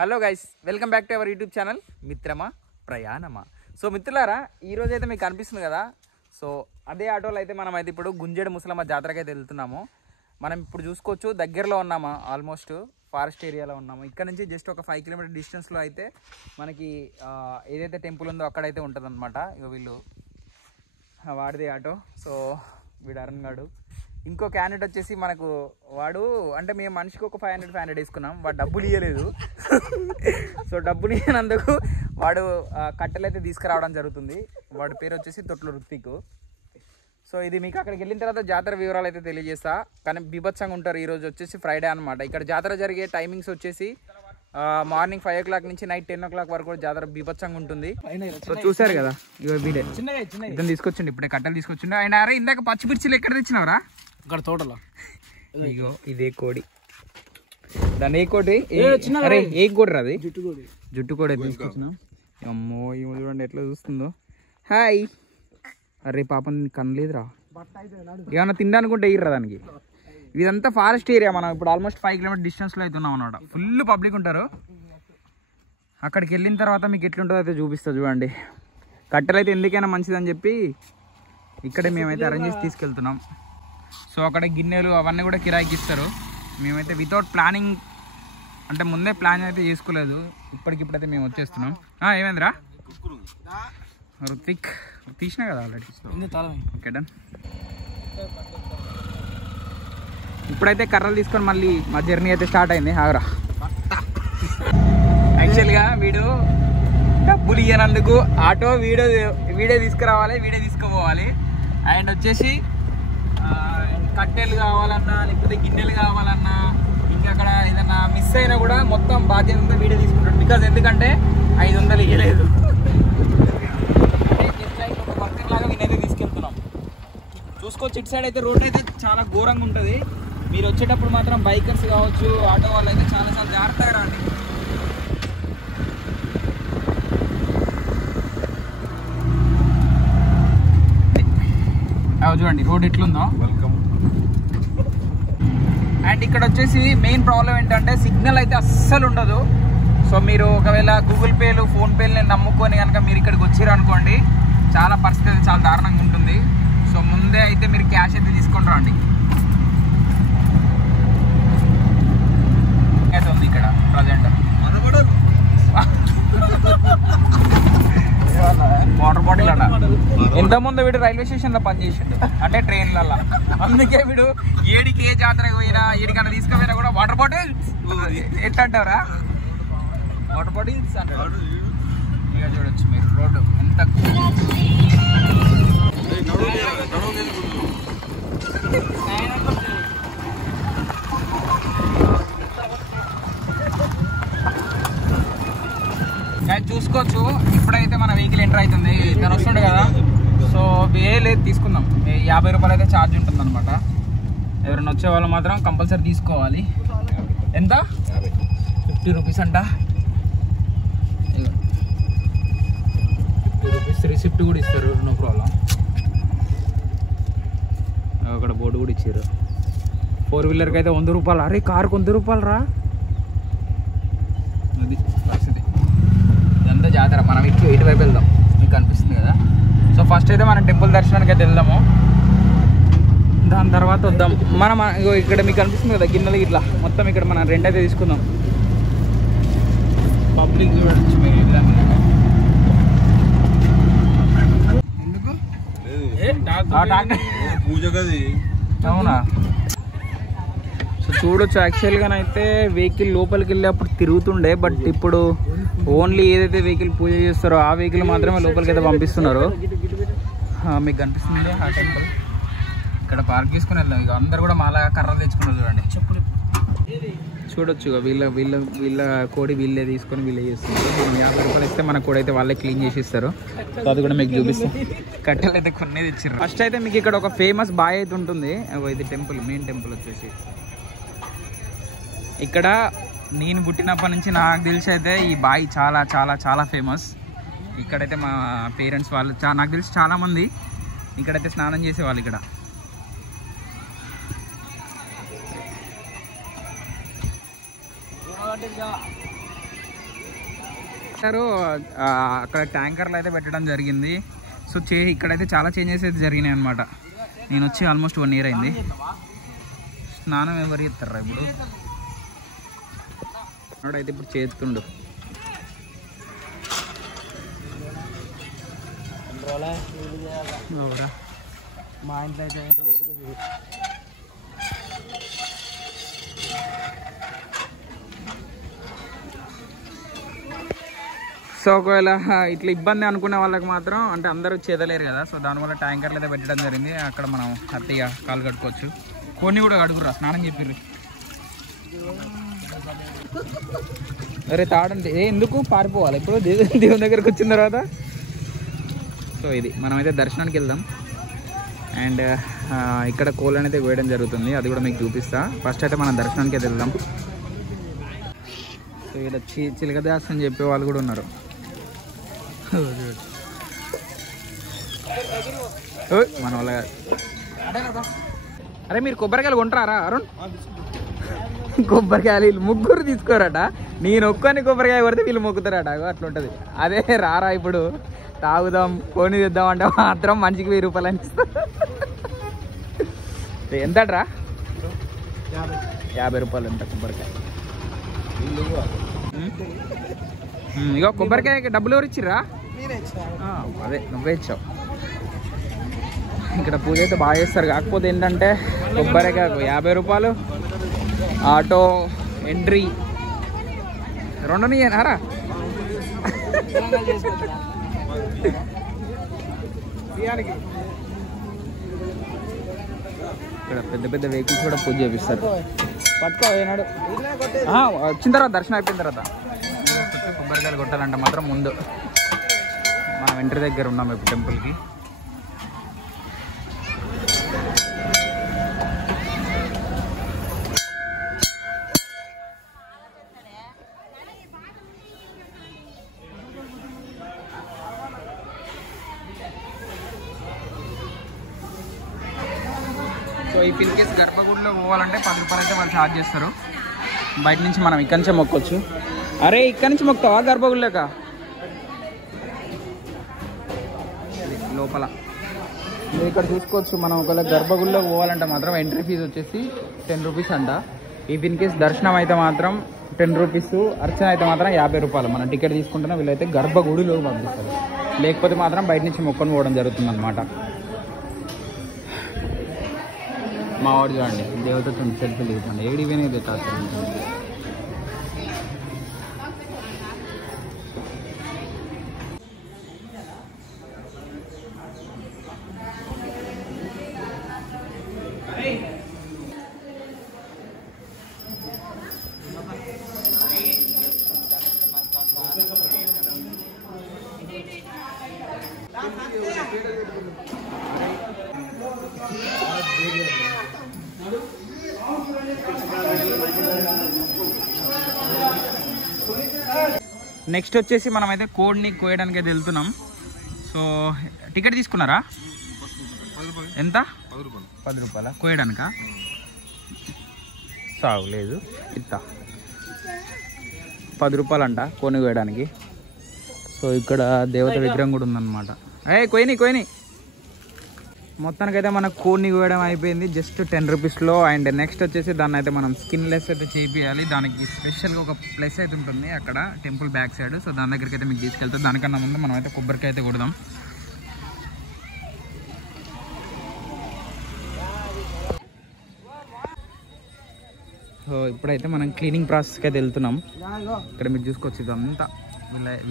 Hello guys, welcome back to our YouTube channel మిత్రమా ప్రయాణమా. So మిత్రులారా, ఈరోజు అయితే మీకు కనిపిస్తుంది కదా. సో అదే ఆటోలో అయితే మనం అయితే ఇప్పుడు గుంజేడు ముసలమ్మ జాతరకి అయితే వెళ్తున్నాము. మనం ఇప్పుడు చూసుకోవచ్చు, దగ్గరలో ఉన్నాము, ఆల్మోస్ట్ ఫారెస్ట్ ఏరియాలో ఉన్నాము. ఇక్కడ నుంచి జస్ట్ ఒక 5 కిలోమీటర్ డిస్టెన్స్లో అయితే మనకి ఏదైతే టెంపుల్ ఉందో అక్కడైతే ఉంటుంది అనమాట. ఇక వీళ్ళు వాడిదే ఆటో. సో వీడు అరుణ్ గాడు. ఇంకో క్యాండిడేట్ వచ్చేసి మనకు వాడు అంటే మేము మనిషికి ఒక 500 వేసుకున్నాం. వాడు డబ్బులు ఇవ్వలేదు. సో డబ్బులు ఇవ్వనందుకు వాడు కట్టెలు అయితే తీసుకురావడం జరుగుతుంది. వాడి పేరు వచ్చేసి తొట్లు రుత్తిక్. సో ఇది మీకు అక్కడికి వెళ్ళిన తర్వాత జాతర వివరాలు అయితే తెలియజేస్తా. కానీ బీభత్సంగా ఉంటారు. ఈరోజు వచ్చేసి ఫ్రైడే అనమాట. ఇక్కడ జాతర జరిగే టైమింగ్స్ వచ్చేసి మార్నింగ్ 5 o'clock నుంచి నైట్ 10 o'clock వరకు కూడా జాతర బీభత్సంగా ఉంటుంది. సో చూసారు కదా, ఇగో వీడే ఇతను తీసుకొచ్చిండు, ఇప్పుడే కట్టెలు తీసుకొచ్చిండు. ఆయన అరే ఇందాక పచ్చిమిర్చిలు ఎక్కడ తెచ్చినావరా? ఇక్కడ తోటలో. ఇగో ఇదే కోడి, దాన్ని ఏ కోడి, అరే ఏ కోడి రాది, జుట్టు కోడి అయితే తీసుకొచ్చినాం. అమ్మో ఇవి చూడండి ఎట్లా చూస్తుందో. హాయ్. అరే పాపం కనలేదురా, ఏమన్నా తినడానుకుంటే ఇయ్యరా దానికి. ఇదంతా ఫారెస్ట్ ఏరియా. మనం ఇప్పుడు ఆల్మోస్ట్ 5 కిలోమీటర్ డిస్టెన్స్లో అయితే ఉన్నాం అనమాట. ఫుల్ పబ్లిక్ ఉంటారు. అక్కడికి వెళ్ళిన తర్వాత మీకు ఎట్లుంటుందో అయితే చూపిస్తా చూడండి. కట్టెలు అయితే ఎందుకైనా మంచిదని చెప్పి ఇక్కడే మేమైతే అరేంజ్ చేసి తీసుకెళ్తున్నాం. సో అక్కడ గిన్నెలు అవన్నీ కూడా కిరాయికి ఇస్తారు. మేమైతే వితౌట్ ప్లానింగ్, అంటే ముందే ప్లాన్ అయితే చేసుకోలేదు. ఇప్పటికిప్పుడైతే మేము వచ్చేస్తున్నాం. ఏమైందిరా రుత్విక్? తీసినా కదా ఆల్రెడీ. Okay done. ఇప్పుడైతే కర్రలు తీసుకొని మళ్ళీ మా జర్నీ అయితే స్టార్ట్ అయింది. ఆగరా. యాక్చువల్గా వీడు డబ్బులు ఇవ్వనందుకు ఆటో వీడే తీసుకురావాలి, వీడే తీసుకుపోవాలి. అండ్ వచ్చేసి కట్టెలు కావాలన్నా లేకపోతే గిన్నెలు కావాలన్నా ఇంకా అక్కడ ఏదన్నా మిస్ అయినా కూడా మొత్తం బాధ్యత అంతా వీడే తీసుకుంటాడు. బికాజ్ ఎందుకంటే 500 ఇవ్వలేదు. ఒక భక్తిలాగా వీనైతే తీసుకెళ్తున్నాం. చూసుకోవచ్చు, ఇటు సైడ్ అయితే రోడ్ అయితే చాలా ఘోరంగా ఉంటుంది. మీరు వచ్చేటప్పుడు మాత్రం బైకర్స్ కావచ్చు, ఆటో వాళ్ళు అయితే చాలా జాగ్రత్తగా రండి. చూడండి రోడ్ ఎట్లుందో. అండ్ ఇక్కడ వచ్చేసి మెయిన్ ప్రాబ్లం ఏంటంటే సిగ్నల్ అయితే అస్సలు ఉండదు. సో మీరు ఒకవేళ గూగుల్ పేలు, ఫోన్పేలు నమ్ముకొని కనుక మీరు ఇక్కడికి వచ్చారు అనుకోండి, చాలా పరిస్థితి చాలా దారుణంగా ఉంటుంది. సో ముందే అయితే మీరు క్యాష్ అయితే తీసుకొని రండి. అయితే ఉంది ఇక్కడ ప్రజెంట్ వాటర్ బాటిల్ అన్న. ఇంతకుముందు వీడు రైల్వే స్టేషన్ లో పనిచేసిండు, అంటే ట్రైన్లలో. అందుకే వీడు ఏడికి ఏ జాతరకు పోయినా ఏడికన్నా తీసుకుపోయినా కూడా వాటర్ బాటిల్స్ ఎట్లా అంటారా, వాటర్ బాటిల్స్ అంటారు. ఇక చూడొచ్చు మీరు రోడ్డు ఎంత చూసుకోవచ్చు. ఇప్పుడైతే మన వెహికల్ ఎంటర్ అవుతుంది. తను వస్తుండే కదా, సో లేదు తీసుకుందాం. 50 రూపాయలు అయితే ఛార్జ్ ఉంటుంది అనమాట. ఎవరైనా వచ్చే వాళ్ళు మాత్రం కంపల్సరీ తీసుకోవాలి. ఎంత? 50 రూపీస్ అంట. 50 రూపీస్ రిసిప్ట్ కూడా ఇస్తారు, నో ప్రాబ్లం. అక్కడ బోర్డు కూడా ఇచ్చారు. 4 వీలర్కి అయితే 100 రూపాయలు. అరే కార్కి 100 రూపాయలు రా. అది పరిస్థితి. ఇదంతా జాతర. మనం ఇటువైపు వెళ్దాం, మీకు అనిపిస్తుంది కదా. సో ఫస్ట్ అయితే మనం టెంపుల్ దర్శనానికి అయితే వెళ్దాము, దాని తర్వాత వద్దాం. మనం ఇక్కడ మీకు అనిపిస్తుంది కదా గిన్నెలు ఇట్లా మొత్తం ఇక్కడ మనం రెంట్ అయితే తీసుకుందాం. పబ్లిక్ చూడొచ్చు మీరు ఈ విధంగా. అవునా? సో చూడొచ్చు. యాక్చువల్గానైతే వెహికల్ లోపలికి వెళ్ళేప్పుడు తిరుగుతుండే, బట్ ఇప్పుడు ఓన్లీ ఏదైతే వెహికల్ పూజ చేస్తారో ఆ వెహికల్ మాత్రమే లోపలికి అయితే పంపిస్తున్నారు. మీకు కనిపిస్తుంది ఆ టెంపుల్. ఇక్కడ పార్క్ చేసుకుని వెళ్దాం. ఇక అందరు కూడా మాలా కర్రలు తెచ్చుకున్నారు చూడండి. చూడొచ్చు వీళ్ళ కోడి వీళ్ళే తీసుకొని వీళ్ళే చేస్తున్నారు. 50 రూపాయలు ఇస్తే మన కోడి అయితే వాళ్ళే క్లీన్ చేసి ఇస్తారు. సో అది కూడా మీకు చూపిస్తాం. కట్టెలు అయితే కొన్ని తెచ్చారు. ఫస్ట్ అయితే మీకు ఇక్కడ ఒక ఫేమస్ బాయ్ అయితే ఉంటుంది. ఇది టెంపుల్, మెయిన్ టెంపుల్ వచ్చేసి ఇక్కడ. నేను పుట్టినప్పటి నుంచి నాకు తెలిసి అయితే ఈ బాయ్ చాలా చాలా చాలా ఫేమస్. ఇక్కడైతే మా పేరెంట్స్ వాళ్ళు నాకు తెలిసి చాలామంది ఇక్కడైతే స్నానం చేసేవాళ్ళు. ఇక్కడ అక్కడ ట్యాంకర్లు అయితే పెట్టడం జరిగింది. సో ఇక్కడైతే చాలా చేంజెస్ అయితే జరిగినాయి అనమాట. నేను వచ్చి ఆల్మోస్ట్ 1 year అయింది. స్నానం ఎవరు చేస్తారా ఇప్పుడు? అయితే ఇప్పుడు చేస్తుండు. మా ఇంట్లో అయితే సో ఒకవేళ ఇట్లా ఇబ్బంది అనుకునే వాళ్ళకి మాత్రం అంటే అందరూ చేదలేరు కదా. సో దానివల్ల ట్యాంకర్లు అయితే పెట్టడం జరిగింది. అక్కడ మనం హ్యాపీగా కాలు కట్టుకోవచ్చు. కొన్ని కూడా కడుగురా, స్నానం చెప్పిర్రు. అరే తాడంటే ఎందుకు పారిపోవాలి ఇప్పుడు దేవుని దగ్గరకు వచ్చిన తర్వాత. సో ఇది మనమైతే దర్శనానికి వెళ్దాం. అండ్ ఇక్కడ కోళ్ళని అయితే వేయడం జరుగుతుంది, అది కూడా మీకు చూపిస్తా. ఫస్ట్ అయితే మనం దర్శనానికి అయితే వెళ్దాం. సో ఇక్కడ చిలకదాస్ అని చెప్పే వాళ్ళు కూడా ఉన్నారు. మన వాళ్ళ అరే మీరు కొబ్బరికాయలు కొంటారా అరుణ్? కొబ్బరికాయలు వీళ్ళు ముగ్గురు తీసుకోరట. నేను ఒక్కని కొబ్బరికాయ కొడితే వీళ్ళు మొక్కుతారట. అట్లుంటది. అదే రారా ఇప్పుడు తాగుదాం కొని తెద్దాం అంటే మాత్రం మనిషికి 1000 రూపాయలు అనిపిస్తా. ఎంతట్రా? 50 రూపాయలు ఎంత కొబ్బరికాయ? ఇగో కొబ్బరికాయ డబ్బులు ఎవరు ఇచ్చిర్రా? అదే నువ్వే ఇచ్చావు. ఇక్కడ పూజ అయితే బాగా చేస్తారు. కాకపోతే ఏంటంటే కొబ్బరికాయకు 50 రూపాయలు, ఆటో ఎంట్రీ 2 నీయేనారా? ఇక్కడ పెద్ద పెద్ద వెహికల్స్ కూడా పూజ చేపిస్తారు. పట్టుకో ఏనాడు వచ్చిన తర్వాత దర్శనం అయిపోయిన తర్వాత కొబ్బరికాయలు కొట్టాలంటే మాత్రం ముందు మనం ఎంట్రీ దగ్గర ఉన్నాం ఇప్పుడు టెంపుల్కి. సో ఈ పిల్కేస్ గర్భగుడిలో పోవాలంటే 10 రూపాయలు అయితే వాళ్ళు ఛార్జ్ చేస్తారు. బయట నుంచి మనం ఇక్కడి నుంచే మొక్కొచ్చు. అరే ఇక్కడి నుంచి మొక్కుతావా గర్భగుడిలోక? లోపల మీరు ఇక్కడ చూసుకోవచ్చు. మనం ఒకవేళ గర్భగుడిలో పోవాలంటే మాత్రం ఎంట్రీ ఫీజు వచ్చేసి 10 రూపీస్ అంట. ఇఫ్ ఇన్ కేస్ దర్శనం అయితే మాత్రం 10 రూపీస్, అర్చన అయితే మాత్రం 50 రూపాయలు. మనం టికెట్ తీసుకుంటున్నా వీళ్ళైతే గర్భగుడిలో పంపిస్తారు. లేకపోతే మాత్రం బయట నుంచి మొక్కను పోవడం జరుగుతుంది అనమాట. మా వాడు చూడండి దేవతతో సెల్ఫీ దిగుతుంది. ఏడి పోయినా తాగుతుంది. నెక్స్ట్ వచ్చేసి మనమైతే కోడిని కోయడానికి అయితే వెళ్తున్నాం. సో టికెట్ తీసుకున్నారా? ఎంత? 10 రూపాయల కోయడానికా? సాగు లేదు ఇంత 10 రూపాయలు అంట కోని కోయడానికి. సో ఇక్కడ దేవత విగ్రహం కూడా ఉందన్నమాట. కోయిని మొత్తానికైతే మనకు కోడిని కోయడం అయిపోయింది జస్ట్ 10 రూపీస్లో. అండ్ నెక్స్ట్ వచ్చేసి దాన్ని అయితే మనం స్కిన్లెస్ అయితే చేయాలి. దానికి స్పెషల్గా ఒక ప్లేస్ అయితే ఉంటుంది అక్కడ టెంపుల్ బ్యాక్ సైడ్. సో దాని దగ్గరికి అయితే మీకు తీసుకెళ్తాం. దానికన్నా ముందు మనం అయితే కొబ్బరికాయ అయితే కొడదాం. సో ఇప్పుడైతే మనం క్లీనింగ్ ప్రాసెస్కి అయితే వెళ్తున్నాం. ఇక్కడ మీరు చూసుకోవచ్చు ఇదంతా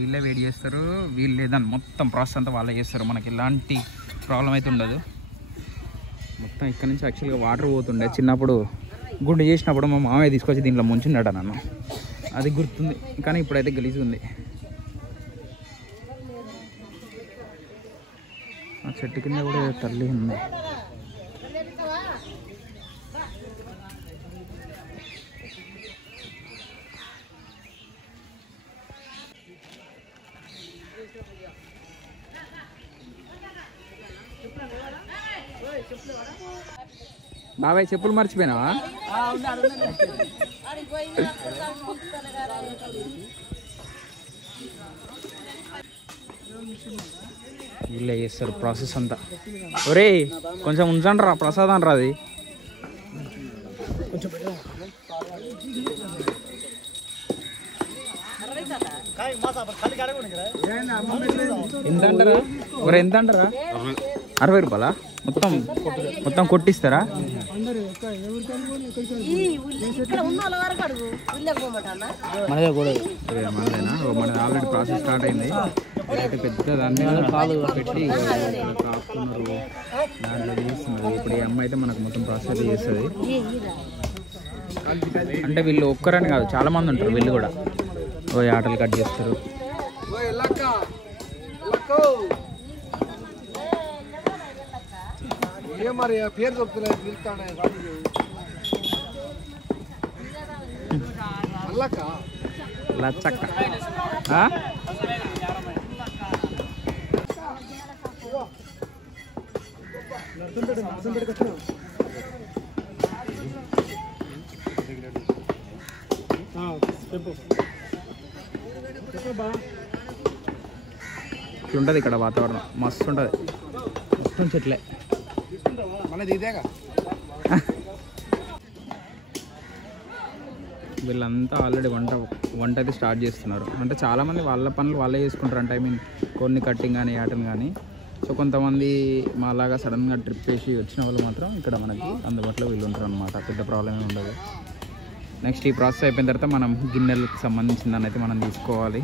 వీళ్ళే వేడి చేస్తారు. వీళ్ళు లేదని మొత్తం ప్రాసెస్ అంతా వాళ్ళే చేస్తారు. మనకి ఎలాంటి ప్రాబ్లం అయితే ఉండదు. మొత్తం ఇక్కడ నుంచి యాక్చువల్గా వాటర్ పోతుండే. చిన్నప్పుడు గుండు చేసినప్పుడు మా మామయ్య తీసుకొచ్చి దీంట్లో ముంచున్నాడు నన్ను, అది గుర్తుంది. కానీ ఇప్పుడైతే గలీజ్గా ఉంది. ఆ చెట్టు కింద కూడా తల్లి ఉంది. బాబాయ్ చెప్పులు మర్చిపోయినావా? వీళ్ళే చేస్తారు ప్రాసెస్ అంతా. ఒరే కొంచెం ఉంచండి రా ప్రసాదం రా అది. ఎంత అంటారా ఒరే, ఎంత అంటారా? 60 రూపాయలా? మొత్తం కొట్టిస్తారా? మనదే కూడా మనదేనా? మనది ఆల్రెడీ ప్రాసెస్ స్టార్ట్ అయింది. పెద్ద దాన్ని పాలు పెట్టి కాపుతున్నారు, దాంట్లో చేస్తున్నారు. ఇప్పుడు ఈ అమ్మాయి అయితే మనకు మొత్తం ప్రాసెస్ చేస్తుంది. అంటే వీళ్ళు ఒక్కరని కాదు, చాలా మంది ఉంటారు. వీళ్ళు కూడా ఆటలు కట్ చేస్తారు. పేరు చెప్తున్నారు లచ్చక్క. ఇట్లుంటుంది ఇక్కడ వాతావరణం, మస్తు ఉంటుంది. మొత్తం చెట్లే. వీళ్ళంతా ఆల్రెడీ వంట అయితే స్టార్ట్ చేస్తున్నారు. అంటే చాలామంది వాళ్ళ పనులు వాళ్ళే చేసుకుంటారు. అంటే కొన్ని కట్టింగ్ కానీ ఆటలు కానీ. సో కొంతమంది మాలాగా సడన్గా ట్రిప్ వేసి వచ్చిన వాళ్ళు మాత్రం ఇక్కడ మనకి అందుబాటులో వీళ్ళు ఉంటారు అనమాట. పెద్ద ప్రాబ్లం ఏమి ఉండదు. నెక్స్ట్ ఈ ప్రాసెస్ అయిపోయిన తర్వాత మనం గిన్నెలకు సంబంధించిన దాన్ని అయితే మనం తీసుకోవాలి.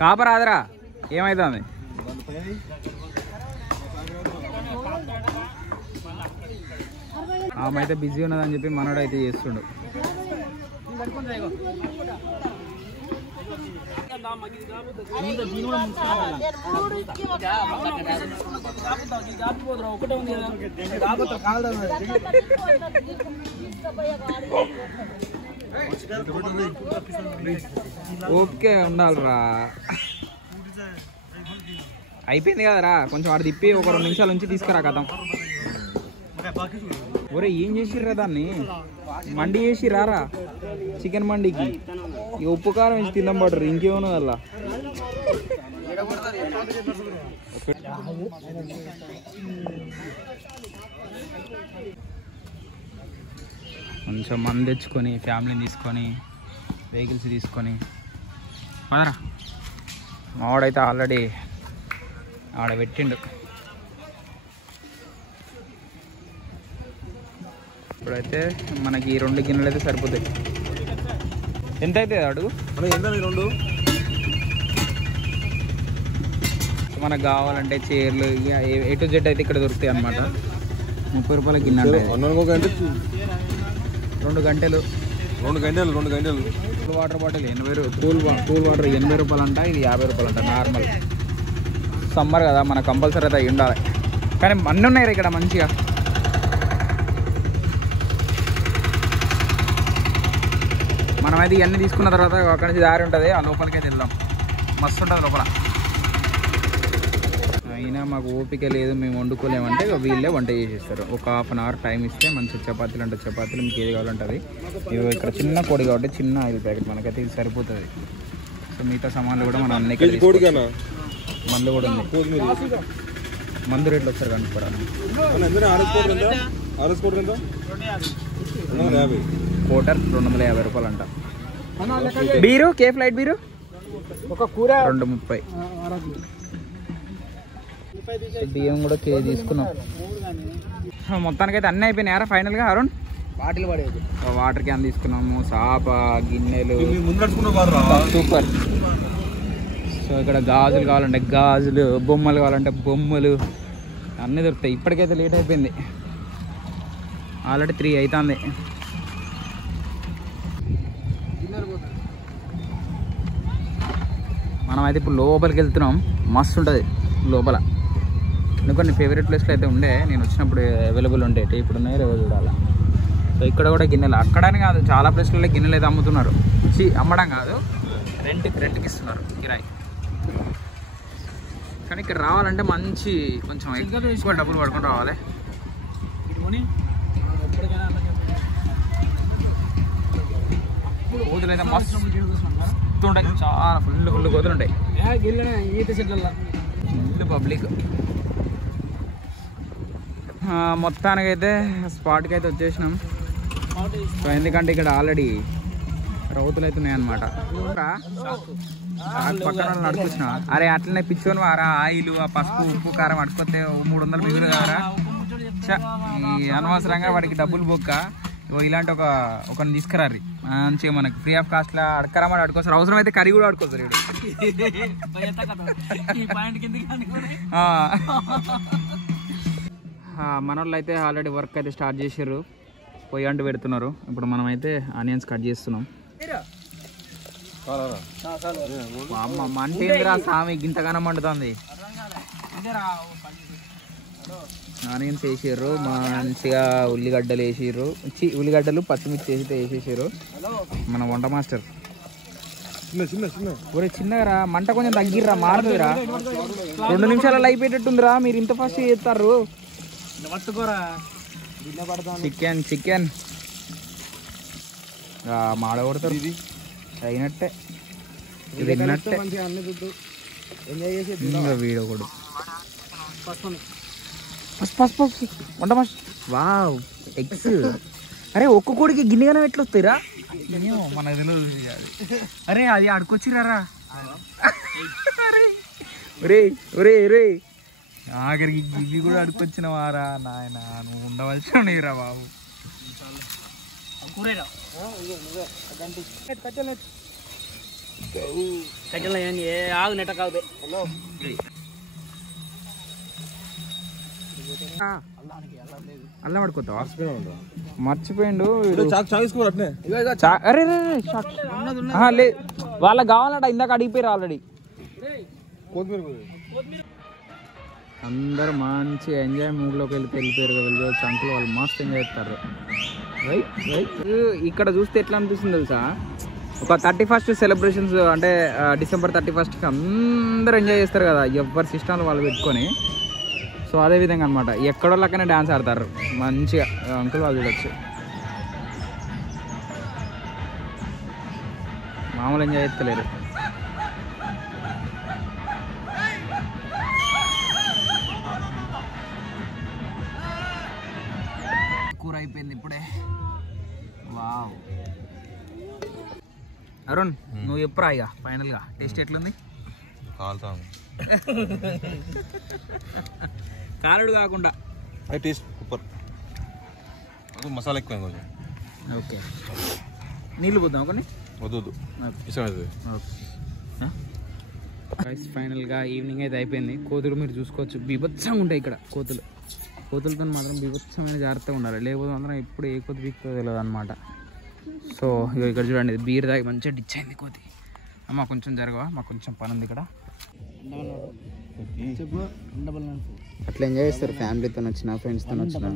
కాపరాదరా ఏమైతుంది? ఆమె అయితే బిజీ ఉన్నదని చెప్పి మనోడు అయితే చేస్తుండు. ఓకే ఉండాలిరా. అయిపోయింది కదరా, కొంచెం వాడు తిప్పి ఒక 2 నిమిషాల నుంచి తీసుకురా కథం. ఒరే ఏం చేసిర్రా దాన్ని? మండి చేసి రారా చికెన్ మండికి. ఈ ఉప్పు కారం వేసి తిందాం పడరు, ఇంకేమున్నది అలా. కొంచెం మంది తెచ్చుకొని ఫ్యామిలీని తీసుకొని వెహికల్స్ తీసుకొని పదరా. మావాడైతే ఆల్రెడీ ఆడ పెట్టిండు. ఇప్పుడైతే మనకి 2 గిన్నెలు అయితే సరిపోతాయి. ఎంత అవుతుంది అడుగు? 2 మనకు కావాలంటే చైర్లు ఏ టు జెడ్ అయితే ఇక్కడ దొరుకుతాయి అన్నమాట. 30 రూపాయల గిన్నె అంటే 2 గంటలు. వాటర్ బాటిల్ 80 కూల్ వాటర్ 80 రూపాయలు అంట. ఇది 50 రూపాయలు అంట నార్మల్. సమ్మర్ కదా మనకు కంపల్సరీ అయితే ఉండాలి. కానీ అన్నీ ఉన్నాయి ఇక్కడ మంచిగా. మనమైతే ఇవన్నీ తీసుకున్న తర్వాత అక్కడి నుంచి దారి ఉంటుంది, ఆ లోపలికైతే వెళ్దాం. మస్తు ఉంటుంది లోపల. అయినా మాకు ఓపిక లేదు, మేము వండుకోలేమంటే వీళ్ళే వంట చేసేస్తారు. ఒక ½ అన్ అవర్ టైం ఇస్తే మంచి చపాతీలు అంటే చపాతీలు, మీకు ఏది కావాలంటే అది. ఇవి ఇక్కడ చిన్న కోడి కాబట్టి చిన్న ఆయిల్ ప్యాకెట్ మనకైతే ఇది సరిపోతుంది. సో మిగతా సామాన్లు కూడా మనం అన్ని మందు కూడా ఉంది. మందు రేట్లు వచ్చారు కనుక్కోరా. కోటర్ 250 రూపాయలు అంట. బీరు కేఫ్ లైట్ బీరు ఒక కూర 230. బియ్యం కూడా కేజీ తీసుకున్నాం. మొత్తానికైతే అన్నీ అయిపోయినాయారా ఫైనల్గా అరుణ్? బాటిల్ పడేది, వాటర్ క్యాన్ తీసుకున్నాము, సాప గిన్నెలు సూపర్. సో ఇక్కడ గాజులు కావాలంటే గాజులు, బొమ్మలు కావాలంటే బొమ్మలు అన్నీ దొరుకుతాయి. ఇప్పటికైతే లేట్ అయిపోయింది, ఆల్రెడీ 3 అవుతుంది. మనమైతే ఇప్పుడు లోపలికి వెళ్తున్నాం. మస్తు ఉంటుంది లోపల. కొన్ని ఫేవరెట్ ప్లేస్లో అయితే ఉండే, నేను వచ్చినప్పుడు అవైలబుల్ ఉండేవి, ఇప్పుడు ఉన్నాయి రేవో చూడాలి. సో ఇక్కడ కూడా గిన్నెలు, అక్కడని కాదు చాలా ప్లేస్లలో గిన్నెలు అయితే అమ్ముతున్నారు. అమ్మడం కాదు, రెంట్కి ఇస్తున్నారు కిరాయి. కానీ ఇక్కడ రావాలంటే మంచి కొంచెం ఎక్కువ డబ్బులు పడుకొని రావాలి. కోతులు అయితే మస్తు ఉంటాయి, చాలా ఫుల్ కోతులు ఉంటాయి. ఈత చెట్ల ఫుల్ పబ్లిక్. మొత్తానికైతే స్పాట్కి అయితే వచ్చేసినాం. సో ఎందుకంటే ఇక్కడ ఆల్రెడీ రౌతులు అయితే ఉన్నాయన్నమాట. పక్కన నడుపుచ్చిన అరే అట్లనే పిచ్చోని వారా ఆయిల్ ఆ పసుపు ఉప్పు కారం అడుకొస్తే 300 మిగులు కారా. ఈ అనవసరంగా వాడికి డబ్బులు బొక్క ఇలాంటి ఒకరిని తీసుకురారు మంచిగా మనకి ఫ్రీ ఆఫ్ కాస్ట్ లా అడకరామని అడుకోసారు. అవసరం అయితే కర్రీ కూడా అడుకోసారు వీడు. మన వాళ్ళు అయితే ఆల్రెడీ వర్క్ అయితే స్టార్ట్ చేసారు, పొయ్యి అంటూ పెడుతున్నారు. ఇప్పుడు మనం అయితే ఆనియన్స్ కట్ చేస్తున్నాం. మంటేంద్రా సామి గింతగానం మండుతుంది. ఆనియన్స్ వేసారు మంచిగా, ఉల్లిగడ్డలు వేసారు, ఉల్లిగడ్డలు పచ్చిమిర్చి వేసి వేసేసారు మన వంట మాస్టర్. ఒరే చిన్నగా మంట కొంచెం తగ్గిర్రా, మారుతుందిరా. 2 నిమిషాలలో అయిపోయేటట్టుందిరా, మీరు ఇంత ఫాస్ట్ చేస్తారు. చికెన్ మాడగొడతారు అయినట్టే తిన్నట్టే. వీడియో కూడా వంట మాస్టర్. Wow eggs. అరే ఒక్క కోడికి గిన్నెగానే ఎట్లా వస్తాయిరా మనకు తెలియదు. అరే అది ఆడుకొచ్చిరారా. ఒరే ఒరే ఒరే ఆఖరికి ఇవి కూడా అడుకొచ్చిన వారా నాయన, నువ్వు ఉండవలసిన రా బాబు. అల్లం పడుకోతావా? మర్చిపోయిండు లే, వాళ్ళకి కావాలంట. ఇందాక అడిగిపోయారు ఆల్రెడీ. అందరు మంచి ఎంజాయ్ మూడ్లోకి వెళ్ళిపోయారు కదా చంకులు. వాళ్ళు మస్తు ఎంజాయ్ చేస్తారు. ఇక్కడ చూస్తే ఎట్లా అనిపిస్తుంది తెలుసా, ఒక 31st సెలబ్రేషన్స్ అంటే December 31st అందరూ ఎంజాయ్ చేస్తారు కదా, ఎవరి సిస్టంలో వాళ్ళు పెట్టుకొని. సో అదేవిధంగా అనమాట, ఎక్కడో లెక్కనే డ్యాన్స్ ఆడతారు మంచిగా. అంకుల్ వాళ్ళు చూడొచ్చు, మామూలు ఎంజాయ్ చేస్తలేరు. కూర అయిపోయింది ఇప్పుడే. వావ్ అరుణ్ నువ్వు ఎప్పుడా ఇక ఫైనల్గా టేస్ట్ ఎట్లుంది? కాలుడు కాకుండా టేస్ట్ సూపర్. మసాలా ఎక్కువ కొంచెం. ఓకే నీళ్ళు పోద్దాం కొన్ని. వద్దు ఫైనల్గా ఈవినింగ్ అయితే అయిపోయింది. కోతులు మీరు చూసుకోవచ్చు, బీభత్సంగా ఉంటాయి ఇక్కడ కోతులు. కోతులతో మాత్రం బీభత్సమైన జాగ్రత్తగా ఉండాలి, లేకపోతే మాత్రం ఎప్పుడు ఏ కోతి బీక్తో తెలియదు అనమాట. సో ఇక్కడ చూడండి, బీర్ తాగి మంచిగా డిచ్ అయింది కోతి. అమ్మ కొంచెం జరగవా, మాకు కొంచెం పని ఉంది ఇక్కడ. అట్లా ఎంజాయ్ చేస్తారు ఫ్యామిలీతో వచ్చిన, ఫ్రెండ్స్తో వచ్చిన.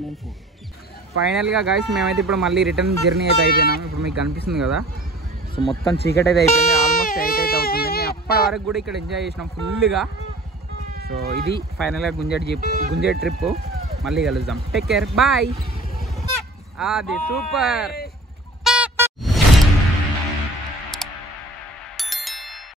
ఫైనల్గా గాయస్ మేమైతే ఇప్పుడు మళ్ళీ రిటర్న్ జర్నీ అయితే అయిపోయినాము. ఇప్పుడు మీకు కనిపిస్తుంది కదా, సో మొత్తం చీకటి అయితే అయిపోయింది, ఆల్మోస్ట్ 8 అయితే అవుతుంది. మేము అప్పటి వరకు కూడా ఇక్కడ ఎంజాయ్ చేసినాం ఫుల్గా. సో ఇది ఫైనల్గా గుంజేడ్ ట్రిప్. మళ్ళీ కలుద్దాం, టేక్ కేర్, బాయ్. అది సూపర్.